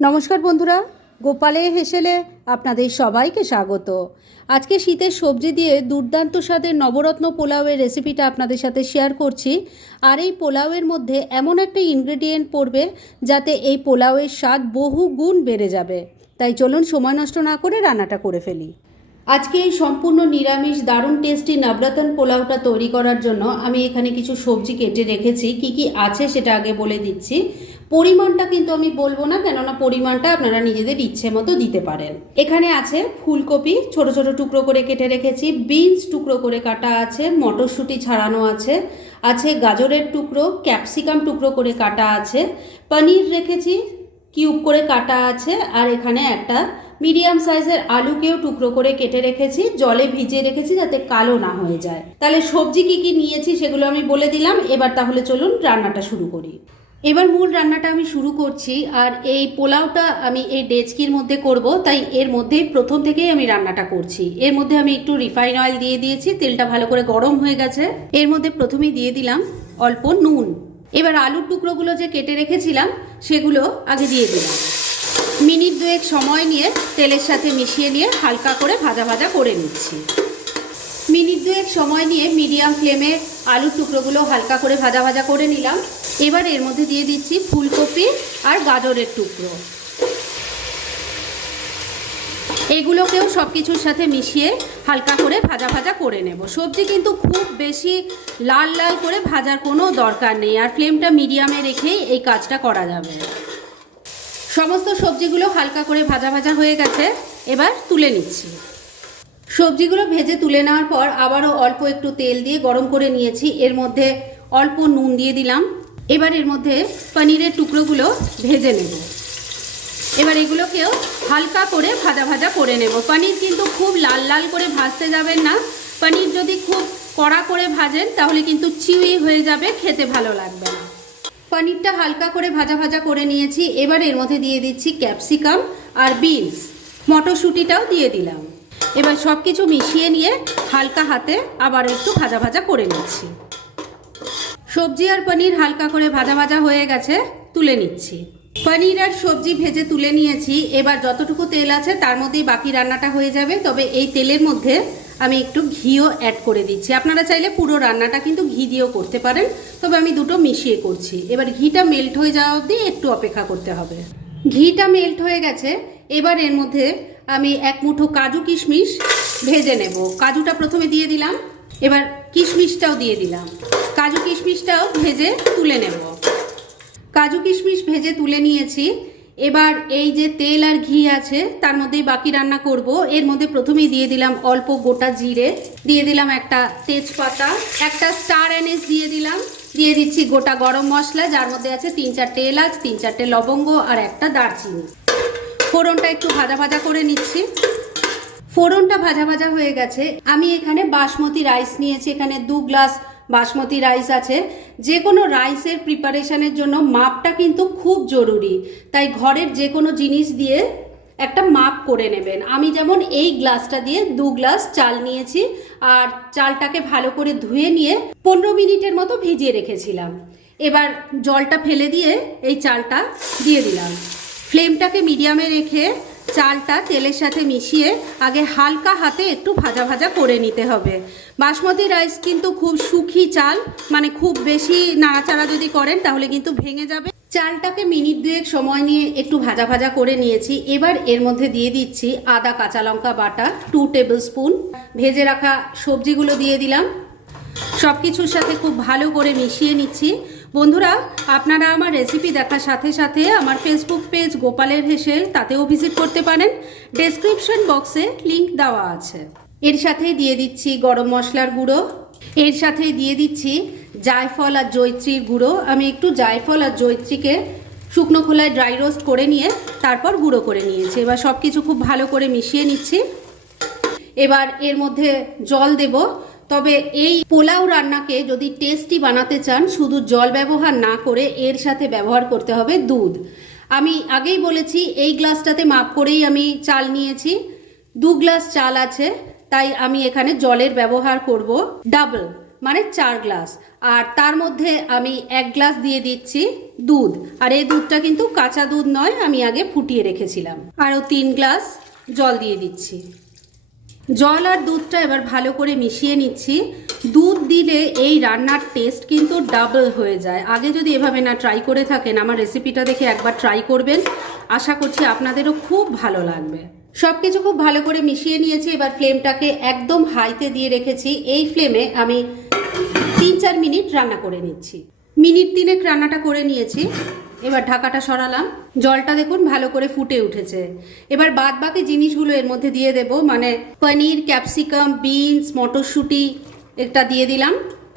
নমস্কার বন্ধুরা, গোপালে হেসেলে আপনাদের সবাইকে স্বাগত। আজকে শীতের সবজি দিয়ে দুর্দান্ত স্বাদের নবরত্ন পোলাওয়ের রেসিপিটা আপনাদের সাথে শেয়ার করছি। আর এই পোলাওয়ের মধ্যে এমন একটা ইনগ্রেডিয়েন্ট পড়বে যাতে এই পোলাওয়ের স্বাদ বহু গুণ বেড়ে যাবে। তাই চলুন সময় নষ্ট না করে রান্নাটা করে ফেলি। আজকে এই সম্পূর্ণ নিরামিষ, দারুণ টেস্টি নবরত্ন পোলাওটা তৈরি করার জন্য আমি এখানে কিছু সবজি কেটে রেখেছি। কি কি আছে সেটা আগে বলে দিচ্ছি। পরিমাণটা কিন্তু আমি বলব না, কেননা পরিমাণটা আপনারা নিজেদের ইচ্ছে মতো দিতে পারেন। এখানে আছে ফুলকপি, ছোট ছোট টুকরো করে কেটে রেখেছি, বিনস টুকরো করে কাটা আছে, মটরশুঁটি ছাড়ানো আছে আছে গাজরের টুকরো, ক্যাপসিকাম টুকরো করে কাটা আছে, পনির রেখেছি, কিউব করে কাটা আছে, আর এখানে একটা মিডিয়াম সাইজের আলুকেও টুকরো করে কেটে রেখেছি, জলে ভিজিয়ে রেখেছি যাতে কালো না হয়ে যায়। তাহলে সবজি কি কি নিয়েছি সেগুলো আমি বলে দিলাম, এবার তাহলে চলুন রান্নাটা শুরু করি। এবার মূল রান্নাটা আমি শুরু করছি, আর এই পোলাওটা আমি এই ডেচকির মধ্যে করব, তাই এর মধ্যেই প্রথম থেকেই আমি রান্নাটা করছি। এর মধ্যে আমি একটু রিফাইন অয়েল দিয়ে দিয়েছি, তেলটা ভালো করে গরম হয়ে গেছে। এর মধ্যে প্রথমেই দিয়ে দিলাম অল্প নুন। এবার আলুর টুকরোগুলো যে কেটে রেখেছিলাম, সেগুলো আগে দিয়ে দিলাম। মিনিট দুয়েক সময় নিয়ে তেলের সাথে মিশিয়ে নিয়ে হালকা করে ভাজা ভাজা করে নিচ্ছি। মিনিট দুয়েক সময় নিয়ে মিডিয়াম ফ্লেমে আলুর টুকরোগুলো হালকা করে ভাজা ভাজা করে নিলাম। এবার এর মধ্যে দিয়ে দিচ্ছি ফুলকপি আর গাজরের টুকরো। এগুলোকেও সব কিছুর সাথে মিশিয়ে হালকা করে ভাজা ভাজা করে নেব। সবজি কিন্তু খুব বেশি লাল লাল করে ভাজার কোনো দরকার নেই, আর ফ্লেমটা মিডিয়ামে রেখেই এই কাজটা করা যাবে। সমস্ত সবজিগুলো হালকা করে ভাজা ভাজা হয়ে গেছে, এবার তুলে নিচ্ছি। সবজিগুলো ভেজে তুলে নেওয়ার পর আবারও অল্প একটু তেল দিয়ে গরম করে নিয়েছি। এর মধ্যে অল্প নুন দিয়ে দিলাম। এবার এর মধ্যে পনিরের টুকরোগুলো ভেজে নেব। এবার এগুলোকেও হালকা করে ভাজা ভাজা করে নেব। পনির কিন্তু খুব লাল লাল করে ভাজতে যাবেন না। পনির যদি খুব কড়া করে ভাজেন, তাহলে কিন্তু চিউই হয়ে যাবে, খেতে ভালো লাগবে না। পনিরটা হালকা করে ভাজা ভাজা করে নিয়েছি। এবার এর মধ্যে দিয়ে দিচ্ছি ক্যাপসিকাম আর বিনস। মটরশুঁটিটাও দিয়ে দিলাম। এবার সব কিছু মিশিয়ে নিয়ে হালকা হাতে আবার একটু ভাজা ভাজা করে নিচ্ছি। সবজি আর পনির হালকা করে ভাজা ভাজা হয়ে গেছে, তুলে নিচ্ছি। পনির আর সবজি ভেজে তুলে নিয়েছি। এবার যতটুকু তেল আছে তার মধ্যেই বাকি রান্নাটা হয়ে যাবে। তবে এই তেলের মধ্যে আমি একটু ঘিও অ্যাড করে দিচ্ছি। আপনারা চাইলে পুরো রান্নাটা কিন্তু ঘি দিয়েও করতে পারেন। তবে আমি দুটো মিশিয়ে করছি। এবার ঘিটা মেল্ট হয়ে যাওয়া অবধি একটু অপেক্ষা করতে হবে। ঘিটা মেল্ট হয়ে গেছে। এবার এর মধ্যে আমি এক মুঠো কাজু কিশমিশ ভেজে নেব। কাজুটা প্রথমে দিয়ে দিলাম। এবার কিশমিশটাও দিয়ে দিলাম। কাজু কিশমিশটাও ভেজে তুলে নেব। কাজু কিশমিশ ভেজে তুলে নিয়েছি। এবার এই যে তেল আর ঘি আছে, তার মধ্যেই বাকি রান্না করব। এর মধ্যে প্রথমেই দিয়ে দিলাম অল্প গোটা জিরে। দিয়ে দিলাম একটা তেজপাতা, একটা স্টার অ্যানেস দিয়ে দিলাম। দিয়ে দিচ্ছি গোটা গরম মশলা, যার মধ্যে আছে তিন চারটে এলাচ তিন চারটে লবঙ্গ আর একটা দারচিনি। ফোড়নটা একটু ভাজা ভাজা করে নিচ্ছি। ফোড়নটা ভাজা ভাজা হয়ে গেছে। আমি এখানে বাসমতি রাইস নিয়েছি। এখানে দু গ্লাস বাসমতি রাইস আছে। যে কোনো রাইসের প্রিপারেশানের জন্য মাপটা কিন্তু খুব জরুরি। তাই ঘরের যে কোনো জিনিস দিয়ে একটা মাপ করে নেবেন। আমি যেমন এই গ্লাসটা দিয়ে দু গ্লাস চাল নিয়েছি আর চালটাকে ভালো করে ধুয়ে নিয়ে পনেরো মিনিটের মতো ভিজিয়ে রেখেছিলাম। এবার জলটা ফেলে দিয়ে এই চালটা দিয়ে দিলাম। ফ্লেমটাকে মিডিয়ামে রেখে চালটা তেলের সাথে মিশিয়ে আগে হালকা হাতে একটু ভাজা ভাজা করে নিতে হবে। বাসমতি রাইস কিন্তু খুব সুখী চাল মানে খুব বেশি নাড়াচাড়া যদি করেন তাহলে কিন্তু ভেঙে যাবে। চালটাকে মিনিট দুয়েক সময় নিয়ে একটু ভাজা ভাজা করে নিয়েছি। এবার এর মধ্যে দিয়ে দিচ্ছি আদা, কাঁচা লঙ্কা বাটা টু টেবিল স্পুন ভেজে রাখা সবজিগুলো দিয়ে দিলাম। সব কিছুর সাথে খুব ভালো করে মিশিয়ে নিচ্ছি। বন্ধুরা, আপনারা আমার রেসিপি দেখার সাথে সাথে আমার ফেসবুক পেজ গোপালের হেসেল তাতেও ভিজিট করতে পারেন। ডেসক্রিপশন বক্সে লিংক দেওয়া আছে। এর সাথেই দিয়ে দিচ্ছি গরম মশলার গুঁড়ো। এর সাথেই দিয়ে দিচ্ছি জায়ফল আর জৈত্রীর গুঁড়ো। আমি একটু জায়ফল আর জৈত্রীকে শুকনো খোলায় ড্রাই রোস্ট করে নিয়ে তারপর গুঁড়ো করে নিয়েছি। এবার সব কিছু খুব ভালো করে মিশিয়ে নিচ্ছি। এবার এর মধ্যে জল দেব। তবে এই পোলাও রান্নাকে যদি টেস্টি বানাতে চান, শুধু জল ব্যবহার না করে এর সাথে ব্যবহার করতে হবে দুধ। আমি আগেই বলেছি, এই গ্লাসটাতে মাপ করেই আমি চাল নিয়েছি। দু গ্লাস চাল আছে, তাই আমি এখানে জলের ব্যবহার করব ডাবল মানে চার গ্লাস। আর তার মধ্যে আমি এক গ্লাস দিয়ে দিচ্ছি দুধ। আর এই দুধটা কিন্তু কাঁচা দুধ নয়, আমি আগে ফুটিয়ে রেখেছিলাম। আরও তিন গ্লাস জল দিয়ে দিচ্ছি। জল আর দুধটা এবার ভালো করে মিশিয়ে নিচ্ছি। দুধ দিলে এই রান্নার টেস্ট কিন্তু ডাবল হয়ে যায়। আগে যদি এভাবে না ট্রাই করে থাকেন, আমার রেসিপিটা দেখে একবার ট্রাই করবেন। আশা করছি আপনাদেরও খুব ভালো লাগবে। সব কিছু খুব ভালো করে মিশিয়ে নিয়েছি। এবার ফ্লেমটাকে একদম হাইতে দিয়ে রেখেছি। এই ফ্লেমে আমি তিন চার মিনিট রান্না করে নিচ্ছি। মিনিট তিনেক রান্নাটা করে নিয়েছি। এবার ঢাকাটা সরালাম। জলটা দেখুন ভালো করে ফুটে উঠেছে। এবার বাদ বাকি জিনিসগুলো এর মধ্যে দিয়ে দেব। মানে পনির, ক্যাপসিকাম, বিনস, মটরশুঁটি একটা দিয়ে দিলাম।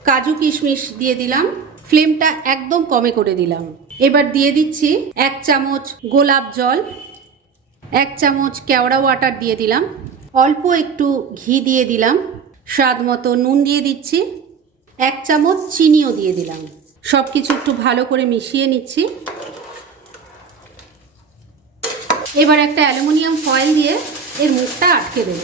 কাজু কিশমিশ দিয়ে দিলাম। ফ্লেমটা একদম কমে করে দিলাম। এবার দিয়ে দিচ্ছি এক চামচ গোলাপ জল, এক চামচ কেওড়া ওয়াটার দিয়ে দিলাম। অল্প একটু ঘি দিয়ে দিলাম। স্বাদ মতো নুন দিয়ে দিচ্ছি। এক চামচ চিনিও দিয়ে দিলাম। সব কিছু একটু ভালো করে মিশিয়ে নিচ্ছি। এবার একটা অ্যালুমিনিয়াম ফয়েল দিয়ে এর মুখটা আটকে দেব।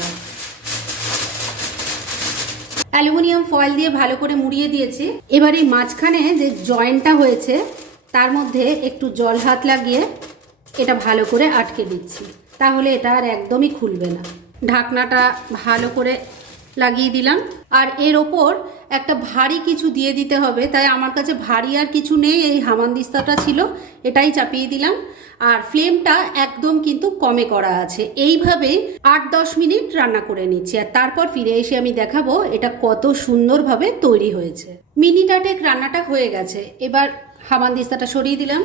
অ্যালুমিনিয়াম ফয়েল দিয়ে ভালো করে মুড়িয়ে দিয়েছি। এবার এই মাঝখানে যে জয়েন্টটা হয়েছে, তার মধ্যে একটু জল হাত লাগিয়ে এটা ভালো করে আটকে দিচ্ছি। তাহলে এটা আর একদমই খুলবে না। ঢাকনাটা ভালো করে লাগিয়ে দিলাম। আর এর ওপর একটা ভারী কিছু দিয়ে দিতে হবে, তাই আমার কাছে ভারী আর কিছু নেই, এই হামানদিস্তাটা ছিল, এটাই চাপিয়ে দিলাম। আর ফ্লেমটা একদম কিন্তু কমে করা আছে, এইভাবে আট দশ মিনিট রান্না করে নিচ্ছি, আর তারপর ফিরে এসে আমি দেখাবো এটা কত সুন্দরভাবে তৈরি হয়েছে। মিনিট আটেক রান্নাটা হয়ে গেছে, এবার হামানদিস্তাটা সরিয়ে দিলাম।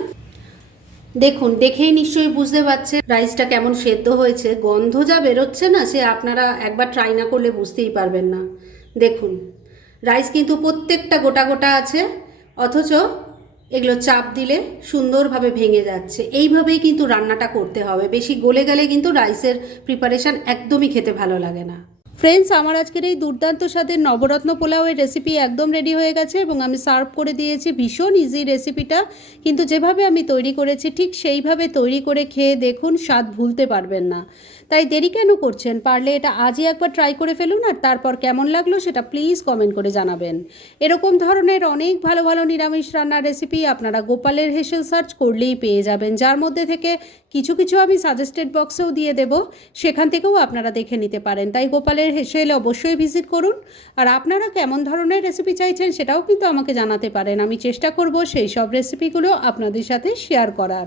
দেখুন, দেখেই নিশ্চয়ই বুঝতে পারছে, রাইসটা কেমন সেদ্ধ হয়েছে, গন্ধ যা বেরোচ্ছে না, সে আপনারা একবার ট্রাই না করলে বুঝতেই পারবেন না। দেখুন রাইস কিন্তু প্রত্যেকটা গোটা গোটা আছে, অথচ এগুলো চাপ দিলে সুন্দরভাবে ভেঙে যাচ্ছে। এইভাবেই কিন্তু রান্নাটা করতে হবে। বেশি গলে গেলে কিন্তু রাইসের প্রিপারেশান একদমই খেতে ভালো লাগে না। ফ্রেন্ডস আমার আজকের এই দুর্দান্ত স্বাদের নবরত্ন পোলাওয়ের রেসিপি একদম রেডি হয়ে গেছে এবং আমি সার্ভ করে দিয়েছি ভীষণ ইজি রেসিপিটা কিন্তু যেভাবে আমি তৈরি করেছি, ঠিক সেইভাবে তৈরি করে খেয়ে দেখুন স্বাদ ভুলতে পারবেন না। তাই দেরি কেন করছেন? পারলে এটা আজই একবার ট্রাই করে ফেলুন আর তারপর কেমন লাগল সেটা প্লিজ কমেন্ট করে জানাবেন। এরকম ধরনের অনেক ভালো ভালো নিরামিষ রান্নার রেসিপি আপনারা গোপালের হেসেল সার্চ করলেই পেয়ে যাবেন, যার মধ্যে থেকে কিছু কিছু আমি সাজেস্টেড বক্সেও দিয়ে দেব। সেখান থেকেও আপনারা দেখে নিতে পারেন। তাই গোপালের হেসে এলে অবশ্যই ভিজিট করুন। আর আপনারা কেমন ধরনের রেসিপি চাইছেন সেটাও কিন্তু আমাকে জানাতে পারেন। আমি চেষ্টা করব সেই সব রেসিপিগুলো আপনাদের সাথে শেয়ার করার।